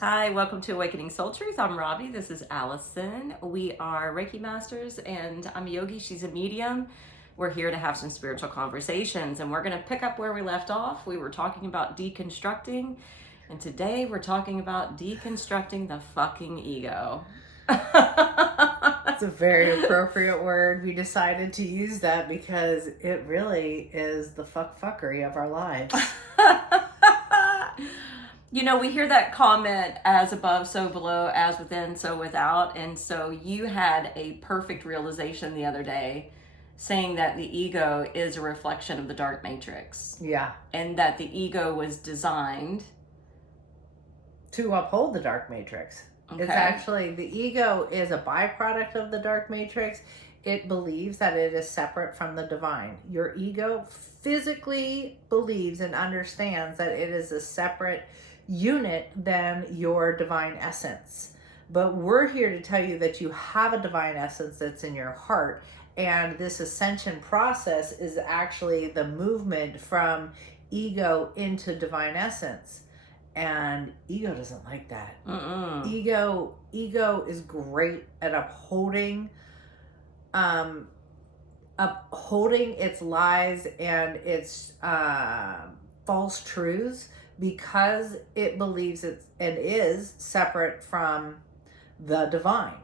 Hi, welcome to Awakening Soul Truth. I'm Robbie. This is Allison. We are Reiki Masters, and I'm a yogi. She's a medium. We're here to have some spiritual conversations, and we're going to pick up where we left off. We were talking about deconstructing, and today we're talking about deconstructing the fucking ego. It's a very appropriate word. We decided to use that because it really is the fuckery of our lives. You know, we hear that comment, as above, so below, as within, so without. And so you had a perfect realization the other day saying that the ego is a reflection of the dark matrix. Yeah. And that the ego was designed to uphold the dark matrix. Okay. It's actually, the ego is a byproduct of the dark matrix. It believes that it is separate from the divine. Your ego physically believes and understands that it is a separate unit than your divine essence. But we're here to tell you that you have a divine essence that's in your heart, and this ascension process is actually the movement from ego into divine essence. And ego doesn't like that. Ego is great at upholding its lies and its false truths, because it believes it and is separate from the divine.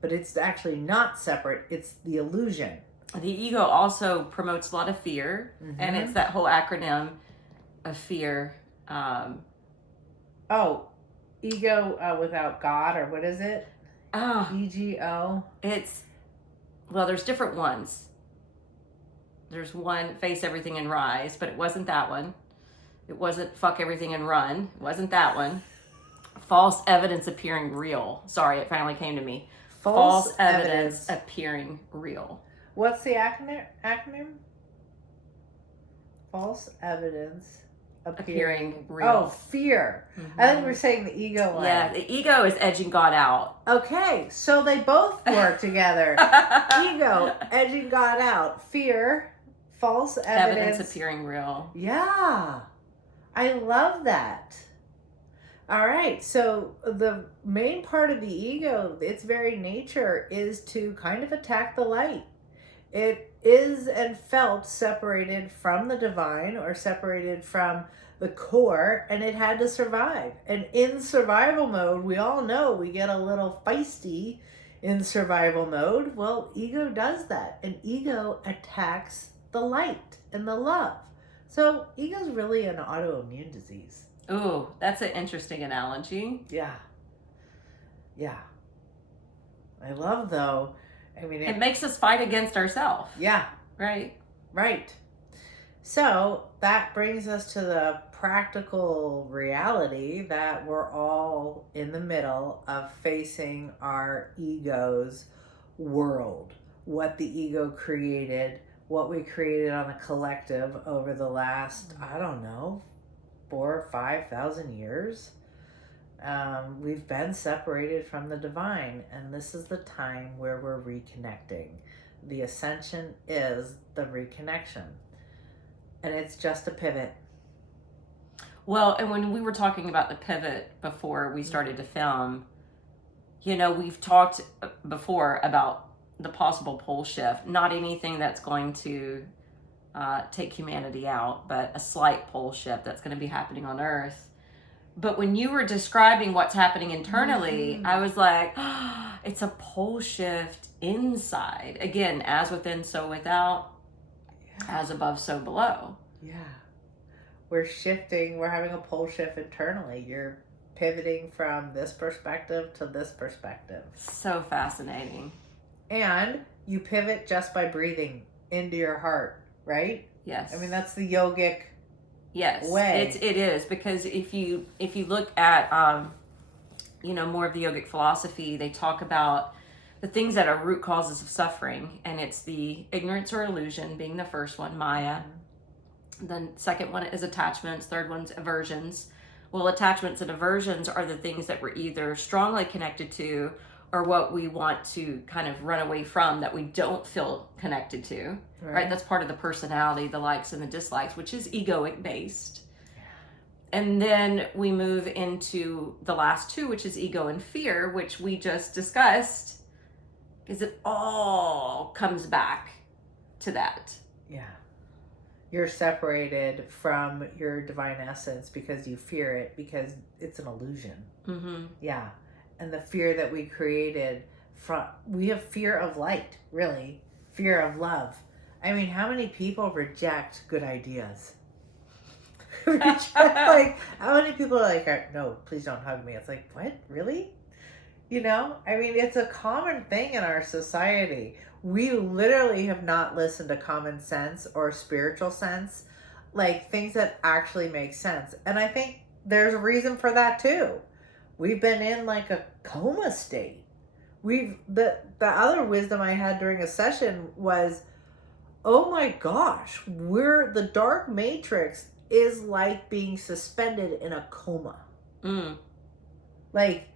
But it's actually not separate. It's the illusion. The ego also promotes a lot of fear, and it's that whole acronym of fear. Ego without God, or what is it? EGO. Well, there's different ones. There's one, face everything and rise, but it wasn't that one. It wasn't fuck everything and run. It wasn't that one. False evidence appearing real. Sorry, it finally came to me. False evidence appearing real. What's the acronym? False evidence appearing real. Oh, fear. I think we're saying the ego one. Yeah, the ego is edging God out. Okay, so they both work together. Ego, edging God out. Fear, false evidence appearing real. Yeah, I love that. All right, so the main part of the ego, its very nature, is to kind of attack the light. It is and felt separated from the divine, or separated from the core, and it had to survive. And in survival mode, we all know we get a little feisty in survival mode. Well, ego does that, and ego attacks the light and the love. So ego's really an autoimmune disease. Ooh, that's an interesting analogy. Yeah. I love, though, it makes us fight against ourselves. Yeah. Right. So that brings us to the practical reality that we're all in the middle of facing our ego's world. What the ego created, what we created on a collective over the last, 4,000 or 5,000 years. We've been separated from the divine, and this is the time where we're reconnecting. The ascension is the reconnection, and it's just a pivot. Well, and when we were talking about the pivot before we started to film, you know, we've talked before about the possible pole shift. Not anything that's going to take humanity out, but a slight pole shift that's going to be happening on Earth. But when you were describing what's happening internally, I was like, oh, it's a pole shift inside. Again, as within, so without, as above, so below. Yeah. We're shifting. We're having a pole shift internally. You're pivoting from this perspective to this perspective. So fascinating. And you pivot just by breathing into your heart, right? Yes. I mean, that's the yogic way. It is, because if you look at more of the yogic philosophy, they talk about the things that are root causes of suffering, and it's the ignorance or illusion being the first one, Maya. Then second one is attachments, third one's aversions. Well, attachments and aversions are the things that we're either strongly connected to or what we want to kind of run away from, that we don't feel connected to, right? That's part of the personality, the likes and the dislikes, which is egoic based. And then we move into the last two, which is ego and fear, which we just discussed, because it all comes back to that. Yeah. You're separated from your divine essence because you fear it, because it's an illusion. Mm-hmm. Yeah. And the fear that we created we have fear of light, really. Fear of love. I mean, how many people reject good ideas? Like, how many people are like, no, please don't hug me? It's like, what? Really? You know? I mean, it's a common thing in our society. We literally have not listened to common sense or spiritual sense, like things that actually make sense. And I think there's a reason for that too. We've been in like a coma state. The other wisdom I had during a session was, oh my gosh, the dark matrix is like being suspended in a coma. Like,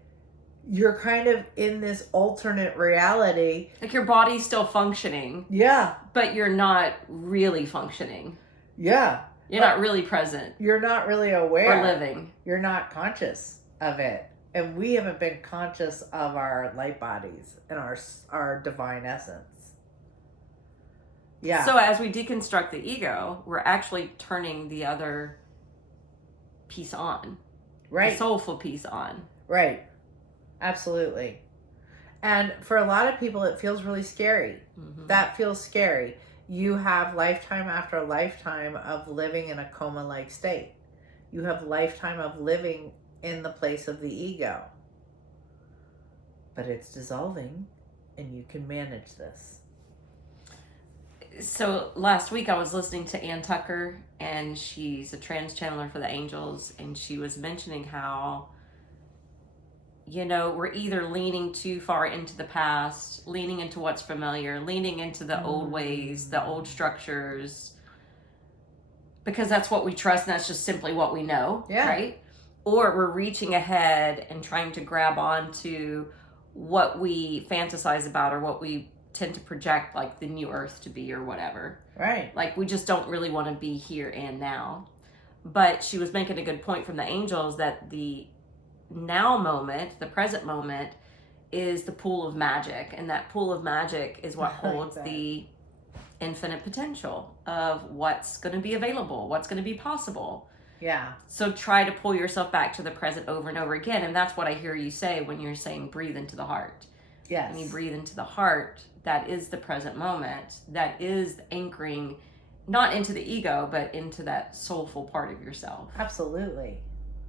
you're kind of in this alternate reality. Like your body's still functioning. Yeah. But you're not really functioning. Yeah. You're not really present. You're not really aware. Or living. You're not conscious of it. And we haven't been conscious of our light bodies and our divine essence. Yeah. So as we deconstruct the ego, we're actually turning the other piece on. Right. The soulful piece on. Right. Absolutely. And for a lot of people, it feels really scary. Mm-hmm. That feels scary. You have lifetime after lifetime of living in a coma-like state. You have lifetime of living in the place of the ego. But it's dissolving, and you can manage this. So last week I was listening to Ann Tucker, and she's a trans channeler for the angels, and she was mentioning how, you know, we're either leaning too far into the past, leaning into what's familiar, leaning into the old ways, the old structures, because that's what we trust and that's just simply what we know, right? Or we're reaching ahead and trying to grab onto what we fantasize about or what we tend to project, like the new earth to be or whatever. Right. Like we just don't really want to be here and now. But she was making a good point from the angels that the now moment, the present moment, is the pool of magic, and that pool of magic is what holds the infinite potential of what's going to be available, what's going to be possible. Yeah. So try to pull yourself back to the present over and over again, and that's what I hear you say when you're saying breathe into the heart. Yes. When you breathe into the heart, that is the present moment, that is anchoring not into the ego but into that soulful part of yourself. Absolutely.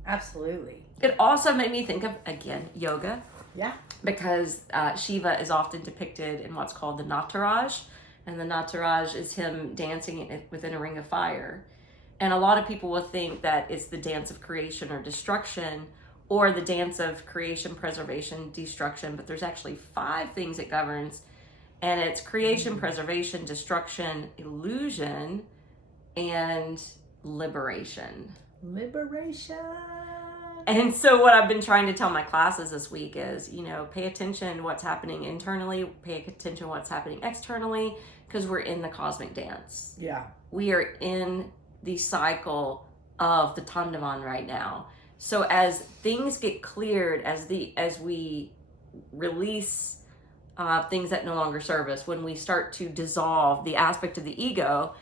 Absolutely. It also made me think of, again, yoga. Yeah. Because Shiva is often depicted in what's called the Nataraj. And the Nataraj is him dancing within a ring of fire. And a lot of people will think that it's the dance of creation or destruction, or the dance of creation, preservation, destruction. But there's actually 5 things it governs. And it's creation, preservation, destruction, illusion, and liberation. Liberation. And so what I've been trying to tell my classes this week is, you know, pay attention to what's happening internally, pay attention to what's happening externally, because we're in the cosmic dance. Yeah. We are in the cycle of the Tandavan right now. So as things get cleared, as we release things that no longer serve us, when we start to dissolve the aspect of the ego,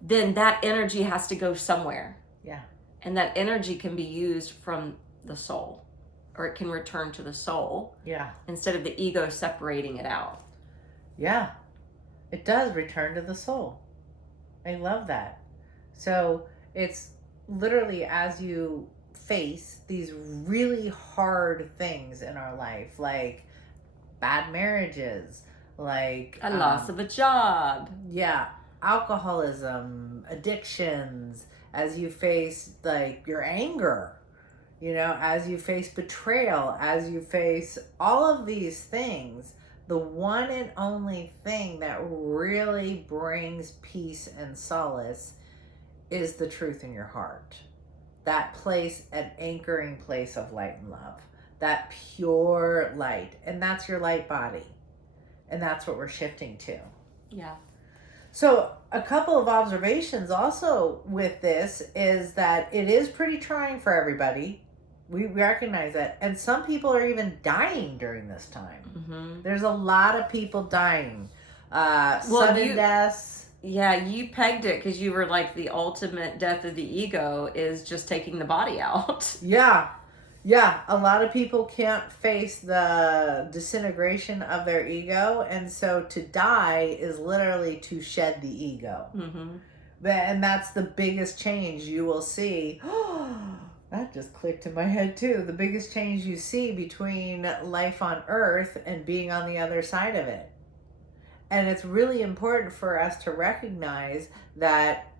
then that energy has to go somewhere. Yeah. And that energy can be used from the soul, or it can return to the soul. Yeah. Instead of the ego separating it out. Yeah. It does return to the soul. I love that. So it's literally as you face these really hard things in our life, like bad marriages, like a loss of a job. Yeah. Alcoholism, addictions, as you face like your anger, you know, as you face betrayal, as you face all of these things, the one and only thing that really brings peace and solace is the truth in your heart. That place, an anchoring place of light and love, that pure light. And that's your light body. And that's what we're shifting to. Yeah. So, a couple of observations also with this is that it is pretty trying for everybody. We recognize that. And some people are even dying during this time. Mm-hmm. There's a lot of people dying. Well, Sudden deaths. Yeah, you pegged it because you were like, the ultimate death of the ego is just taking the body out. Yeah. Yeah. A lot of people can't face the disintegration of their ego. And so to die is literally to shed the ego. Mm-hmm. And that's the biggest change you will see. That just clicked in my head too. The biggest change you see between life on earth and being on the other side of it. And it's really important for us to recognize that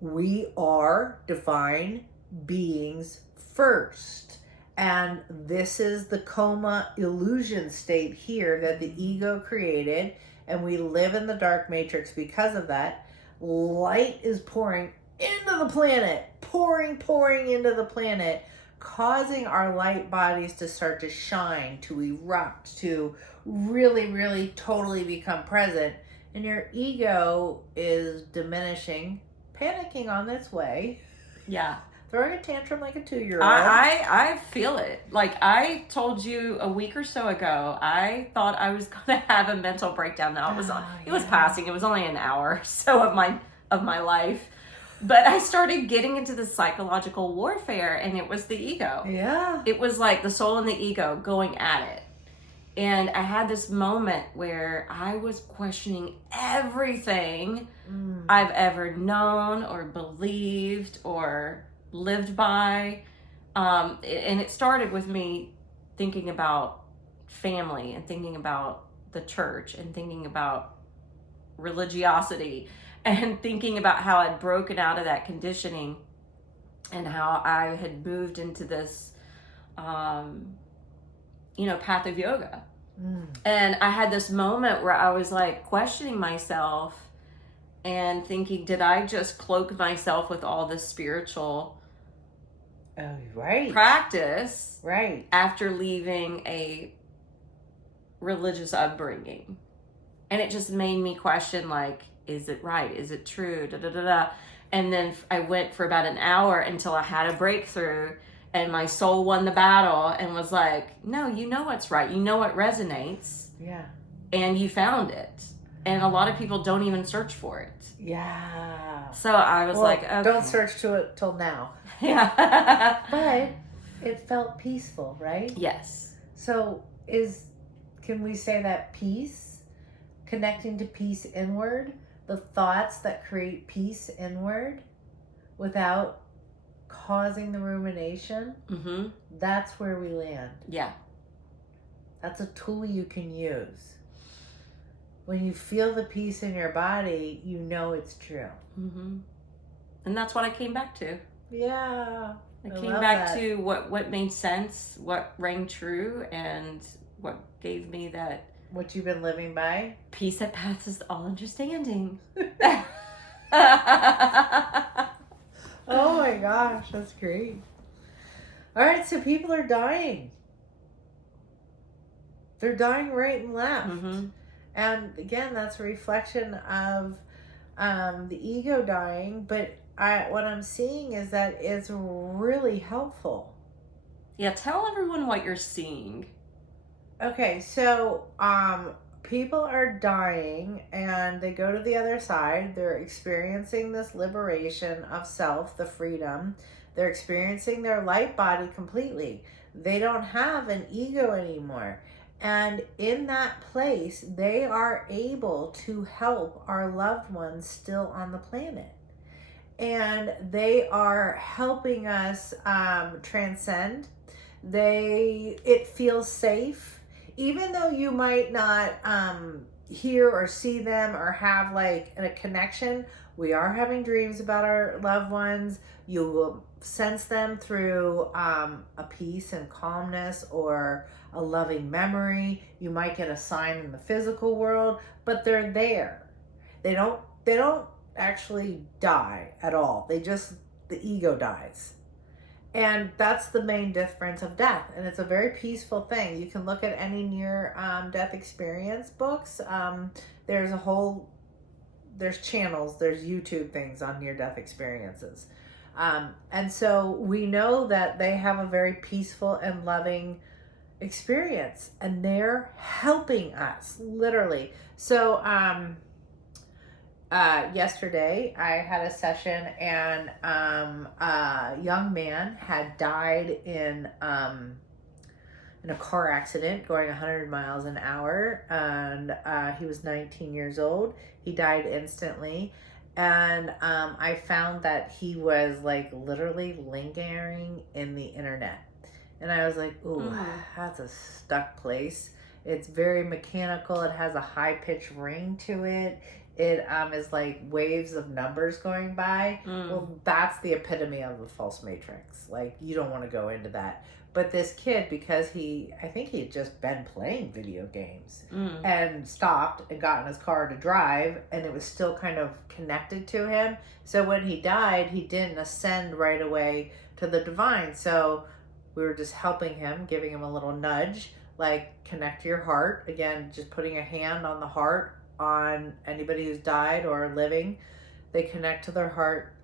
we are divine beings first. And this is the coma illusion state here that the ego created. And we live in the dark matrix because of that. Light is pouring into the planet, pouring into the planet, causing our light bodies to start to shine, to erupt, to really totally become present. And your ego is diminishing, panicking on its way. Yeah. Throwing a tantrum like a 2-year-old. I feel it. Like I told you a week or so ago, I thought I was gonna have a mental breakdown. Now it was passing. It was only an hour or so of my life. But I started getting into the psychological warfare, and it was the ego. Yeah. It was like the soul and the ego going at it. And I had this moment where I was questioning everything I've ever known or believed or lived by. And it started with me thinking about family and thinking about the church and thinking about religiosity and thinking about how I'd broken out of that conditioning and how I had moved into this, path of yoga. And I had this moment where I was like questioning myself and thinking, did I just cloak myself with all this spiritual practice after leaving a religious upbringing? And it just made me question, like, is it right? Is it true? And then I went for about an hour until I had a breakthrough, and my soul won the battle and was like, no, you know what's right. You know what resonates. Yeah. And you found it. And a lot of people don't even search for it. Yeah. So I was like, okay. Don't search to it till now. Yeah. But it felt peaceful, right? Yes. So can we say that peace, connecting to peace inward, the thoughts that create peace inward without causing the rumination, that's where we land. Yeah. That's a tool you can use. When you feel the peace in your body, you know it's true. And that's what I came back to. Yeah. I came back to what made sense, what rang true, and what gave me that. What you've been living by? Peace that passes all understanding. Oh my gosh, that's great. All right, so people are dying. They're dying right and left. And again, that's a reflection of the ego dying. But what I'm seeing is that it's really helpful. Yeah, tell everyone what you're seeing. Okay, so people are dying and they go to the other side. They're experiencing this liberation of self, the freedom. They're experiencing their light body completely. They don't have an ego anymore. And in that place, they are able to help our loved ones still on the planet. And they are helping us transcend. It feels safe. Even though you might not hear or see them or have like a connection, we are having dreams about our loved ones. You will sense them through a peace and calmness or a loving memory. You might get a sign in the physical world, but they're there. They don't actually die at all. The ego dies. And that's the main difference of death. And it's a very peaceful thing. You can look at any near death experience books. There's a whole there's channels, there's YouTube things on near-death experiences. And so we know that they have a very peaceful and loving experience, and they're helping us, literally. So yesterday I had a session, and a young man had died in a car accident going 100 miles an hour, and he was 19 years old. He died instantly, and I found that he was like literally lingering in the internet, and I was like, ooh, that's a stuck place. It's very mechanical. It has a high-pitched ring to it. It is like waves of numbers going by. Well, that's the epitome of the false matrix. Like, you don't want to go into that. But this kid, because I think he had just been playing video games and stopped and got in his car to drive, and it was still kind of connected to him. So when he died, he didn't ascend right away to the divine. So we were just helping him, giving him a little nudge, like connect to your heart. Again, just putting a hand on the heart on anybody who's died or living. They connect to their heart.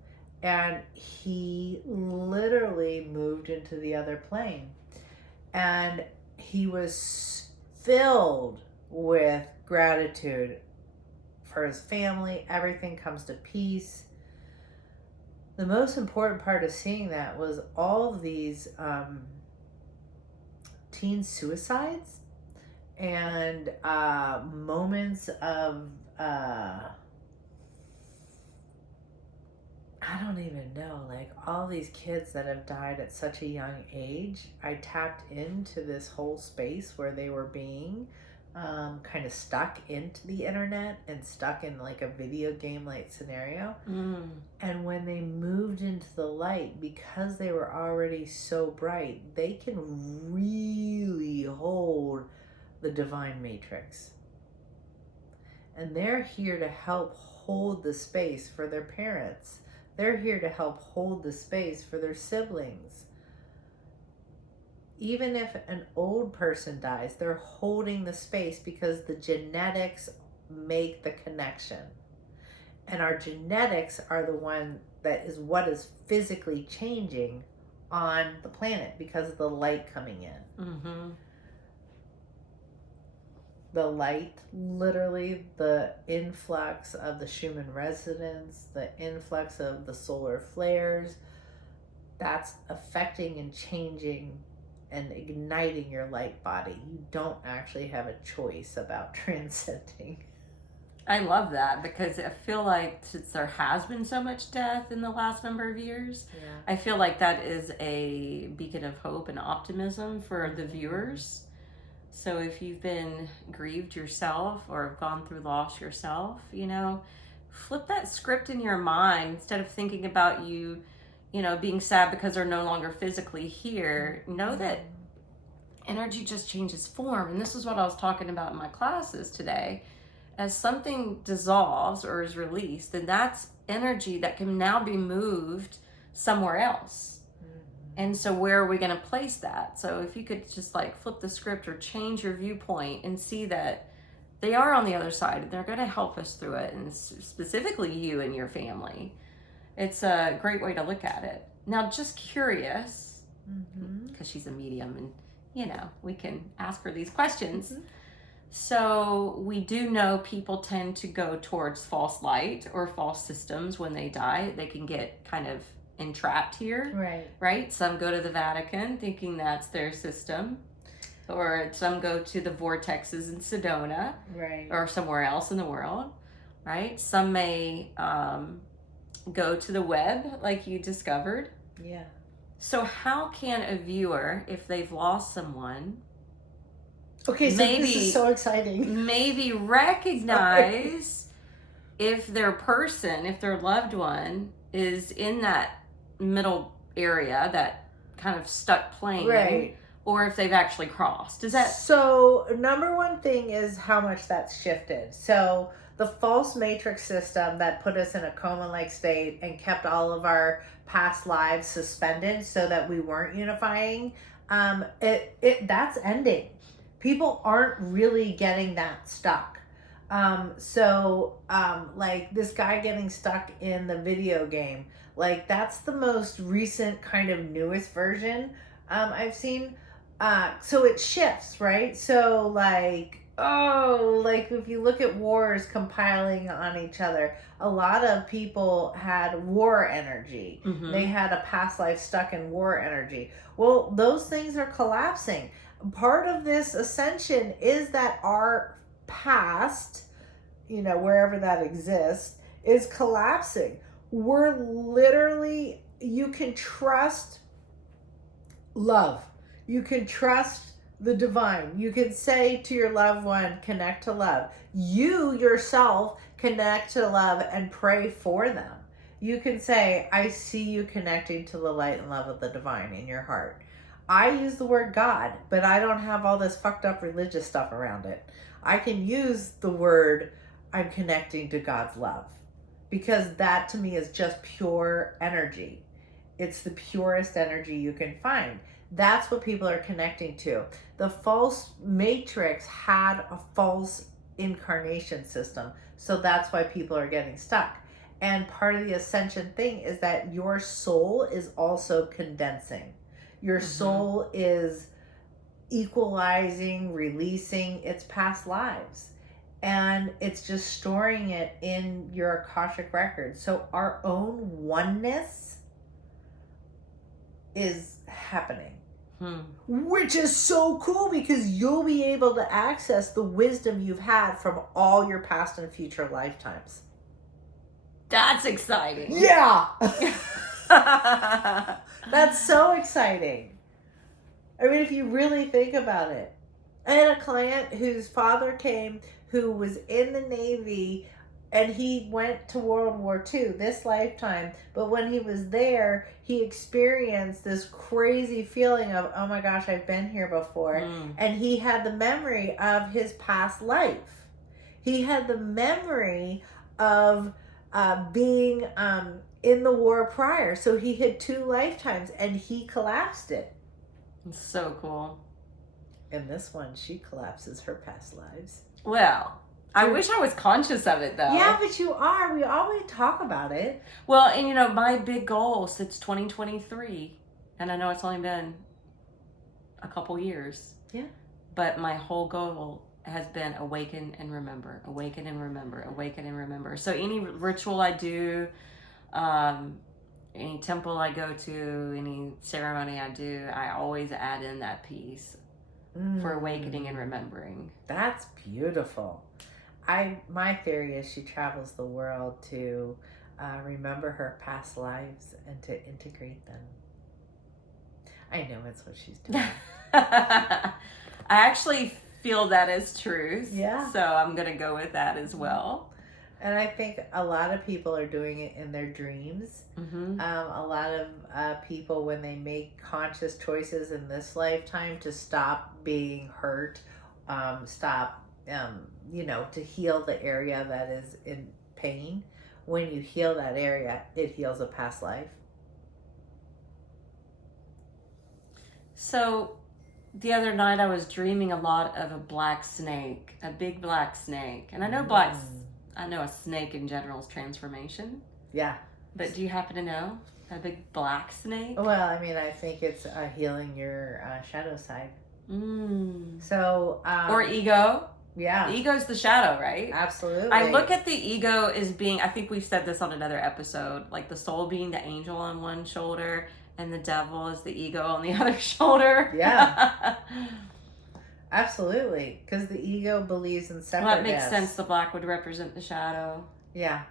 And he literally moved into the other plane. And he was filled with gratitude for his family. Everything comes to peace. The most important part of seeing that was all of these teen suicides and moments of I don't even know, like all these kids that have died at such a young age. I tapped into this whole space where they were being kind of stuck into the internet and stuck in like a video game like scenario. And when they moved into the light, because they were already so bright, they can really hold the divine matrix. And they're here to help hold the space for their parents. They're here to help hold the space for their siblings. Even if an old person dies, they're holding the space because the genetics make the connection. And our genetics are the one that is what is physically changing on the planet because of the light coming in. The light, literally the influx of the Schumann resonance, the influx of the solar flares, that's affecting and changing and igniting your light body. You don't actually have a choice about transcending. I love that, because I feel like since there has been so much death in the last number of years, I feel like that is a beacon of hope and optimism for the viewers. So if you've been grieved yourself or have gone through loss yourself, flip that script in your mind. Instead of thinking about you being sad because they're no longer physically here, know that energy just changes form. And this is what I was talking about in my classes today. As something dissolves or is released, then that's energy that can now be moved somewhere else. And so where are we going to place that? So if you could just like flip the script or change your viewpoint and see that they are on the other side and they're going to help us through it, and specifically you and your family. It's a great way to look at it. Now, just curious, because she's a medium and, we can ask her these questions. So we do know people tend to go towards false light or false systems when they die. They can get kind of entrapped here, right? Some go to the Vatican thinking that's their system, or some go to the vortexes in Sedona, or somewhere else in the world, right? Some may go to the web, like you discovered. So how can a viewer, if they've lost someone, so this is so exciting, maybe recognize if their loved one is in that middle area, that kind of stuck plane, or if they've actually crossed? Is that so? Number one thing is how much that's shifted. So the false matrix system that put us in a coma-like state and kept all of our past lives suspended so that we weren't unifying, that's ending. People aren't really getting that stuck. Like this guy getting stuck in the video game, like that's the most recent kind of newest version I've seen. So it shifts, right? So like if you look at wars compiling on each other, a lot of people had war energy. Mm-hmm. They had a past life stuck in war energy. Well, those things are collapsing. Part of this ascension is that our past, wherever that exists, is collapsing. We're literally, you can trust love. You can trust the divine. You can say to your loved one, connect to love. You yourself connect to love and pray for them. You can say, I see you connecting to the light and love of the divine in your heart. I use the word God, but I don't have all this fucked up religious stuff around it. I can use the word, I'm connecting to God's love, because that to me is just pure energy. It's the purest energy you can find. That's what people are connecting to. The false matrix had a false incarnation system, so that's why people are getting stuck. And part of the ascension thing is that your soul is also condensing. Your soul is equalizing, releasing its past lives. And it's just storing it in your Akashic record. So our own oneness is happening. Which is so cool, because you'll be able to access the wisdom you've had from all your past and future lifetimes. That's exciting. Yeah! That's so exciting. I mean, if you really think about it. I had a client whose father came, who was in the Navy, and he went to World War II this lifetime. But when he was there, he experienced this crazy feeling of, oh my gosh, I've been here before. And he had the memory of his past life. He had the memory of being in the war prior. So he had 2 lifetimes, and he collapsed it. It's so cool. In this one, she collapses her past lives. Well, I wish I was conscious of it, though. Yeah, but you are. We always talk about it. Well, and my big goal since 2023, and I know it's only been a couple years. Yeah. But my whole goal has been awaken and remember, awaken and remember, awaken and remember. So any ritual I do, any temple I go to, any ceremony I do, I always add in that piece for awakening and remembering. That's beautiful. My theory is she travels the world to remember her past lives and to integrate them. I know it's what she's doing. I actually feel that is truth. Yeah. So I'm going to go with that as well. And I think a lot of people are doing it in their dreams. A lot of people, when they make conscious choices in this lifetime to stop being hurt, to heal the area that is in pain. When you heal that area, it heals a past life. So the other night I was dreaming a lot of a black snake, a big black snake. And I know I know a snake in general is transformation. Yeah. But do you happen to know a big black snake? Well, I mean, I think it's healing your shadow side. So. Or ego. Yeah. Ego's the shadow, right? Absolutely. I look at the ego as being, I think we've said this on another episode, like the soul being the angel on one shoulder and the devil is the ego on the other shoulder. Yeah. Absolutely. Because the ego believes in separateness. Well, that makes sense. The black would represent the shadow. Yeah.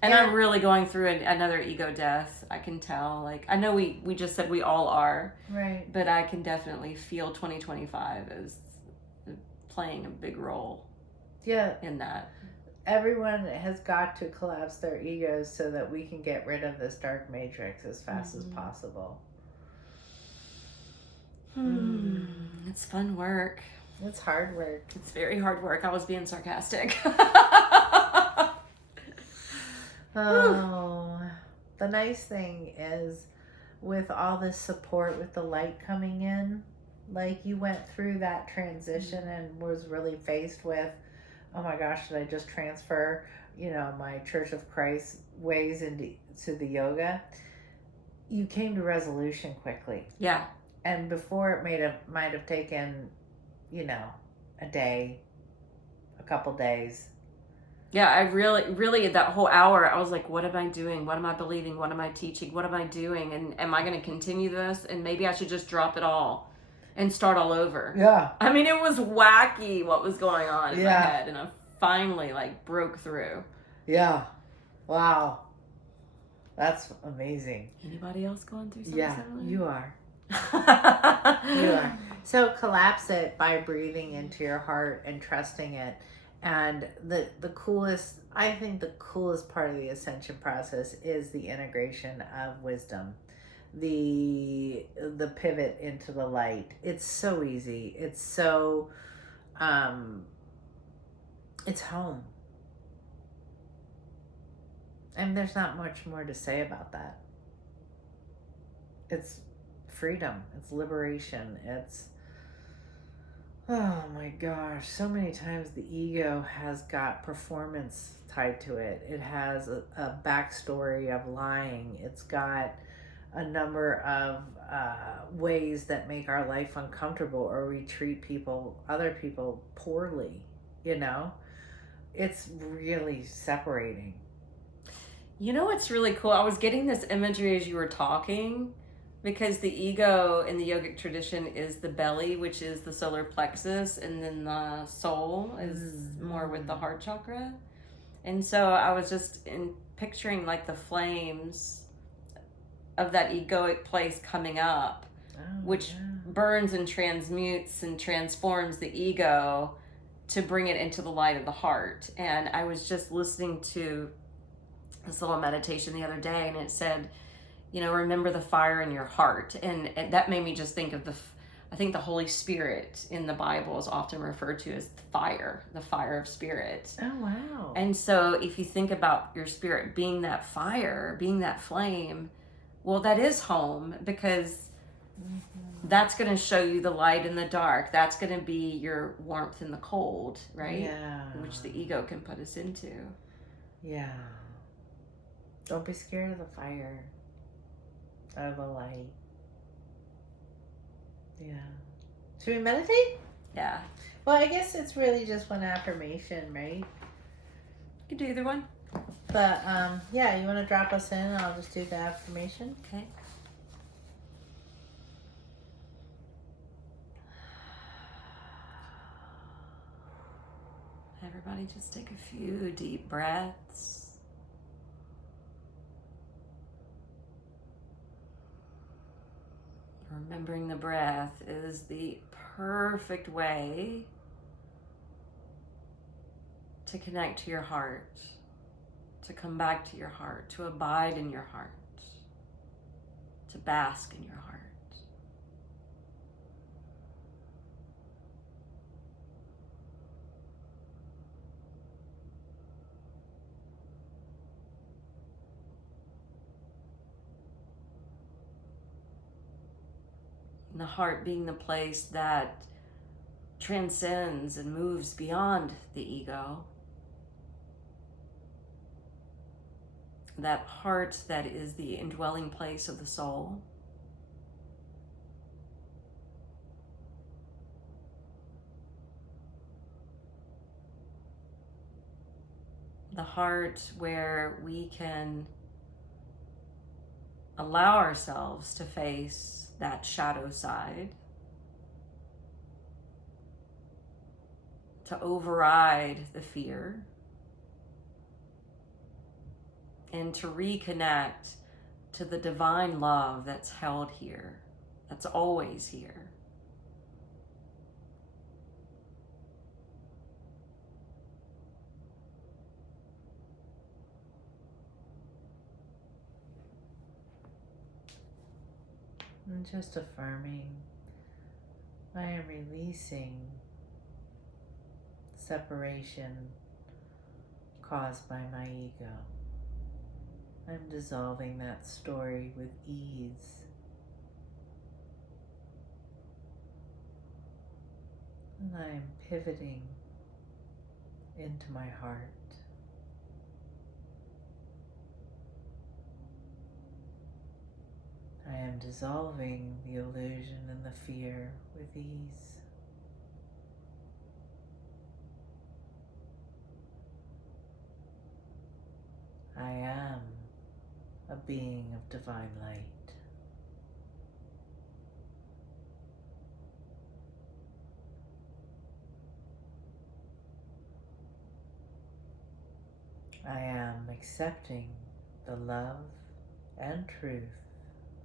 And I'm really going through another ego death. I can tell. Like, I know we just said we all are. Right. But I can definitely feel 2025 as playing a big role. Yeah. In that. Everyone has got to collapse their egos so that we can get rid of this dark matrix as fast as possible. It's fun work. It's hard work. It's very hard work. I was being sarcastic. Oh, the nice thing is with all this support with the light coming in, like you went through that transition and was really faced with oh my gosh, should I just transfer, my Church of Christ ways into the yoga? You came to resolution quickly. Yeah. And before it might have taken, a day, a couple days. Yeah, I really, that whole hour, I was like, what am I doing? What am I believing? What am I teaching? What am I doing? And am I going to continue this? And maybe I should just drop it all and start all over. Yeah. I mean, it was wacky what was going on in my head. And I finally, broke through. Yeah. Wow. That's amazing. Anybody else going through something similar? You are. You are. So collapse it by breathing into your heart and trusting it. And the coolest, I think the coolest part of the ascension process is the integration of wisdom, the pivot into the light. It's so easy. It's so it's home. And there's not much more to say about that. It's freedom. It's liberation. It's, oh my gosh, so many times the ego has got performance tied to it. It has a backstory of lying. It's got a number of ways that make our life uncomfortable, or we treat other people poorly, It's really separating. You know what's really cool? I was getting this imagery as you were talking, because the ego in the yogic tradition is the belly, which is the solar plexus, and then the soul is more with the heart chakra. And so I was just picturing the flames of that egoic place coming up, which burns and transmutes and transforms the ego to bring it into the light of the heart. And I was just listening to this little meditation the other day, and it said, remember the fire in your heart. And that made me just think of I think the Holy Spirit in the Bible is often referred to as the fire of spirit. Oh, wow. And so if you think about your spirit being that fire, being that flame, well, that is home, because that's going to show you the light in the dark. That's going to be your warmth in the cold, right? Yeah. Which the ego can put us into. Yeah. Don't be scared of the fire, of the light. Yeah. Should we meditate? Yeah. Well, I guess it's really just one affirmation, right? You can do either one. But, yeah, you want to drop us in, and I'll just do the affirmation? Okay. Everybody just take a few deep breaths. Remembering the breath is the perfect way to connect to your heart, to come back to your heart, to abide in your heart, to bask in your heart. And the heart being the place that transcends and moves beyond the ego. That heart that is the indwelling place of the soul. The heart where we can allow ourselves to face that shadow side, to override the fear, and to reconnect to the divine love that's held here, that's always here. And just affirming, I am releasing separation caused by my ego. I'm dissolving that story with ease. And I am pivoting into my heart. I am dissolving the illusion and the fear with ease. I am a being of divine light. I am accepting the love and truth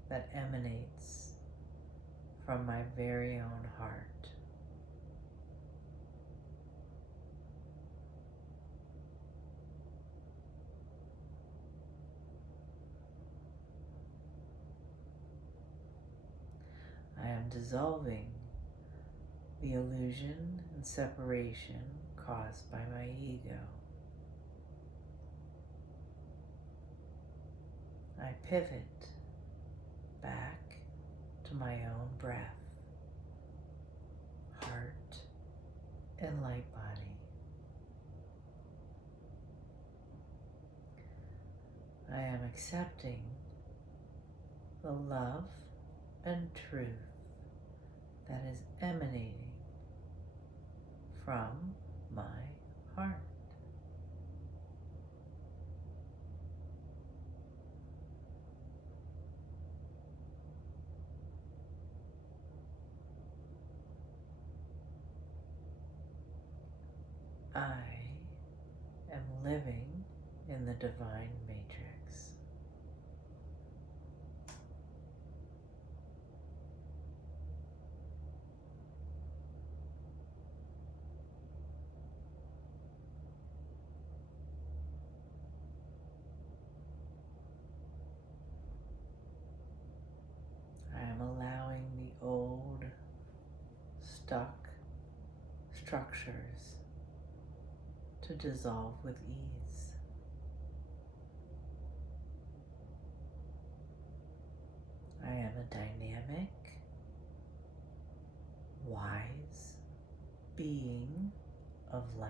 that emanates from my very own heart. I am dissolving the illusion and separation caused by my ego. I pivot back to my own breath, heart, and light body. I am accepting the love and truth that is emanating from my heart. I am living in the divine matrix. I am allowing the old, stuck structures to dissolve with ease. I am a dynamic, wise being of light.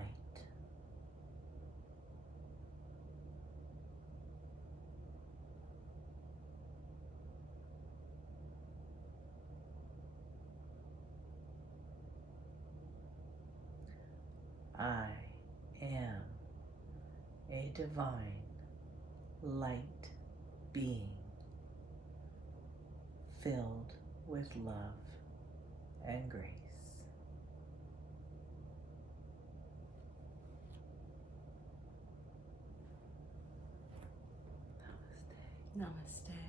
I am a divine light being filled with love and grace. Namaste. Namaste.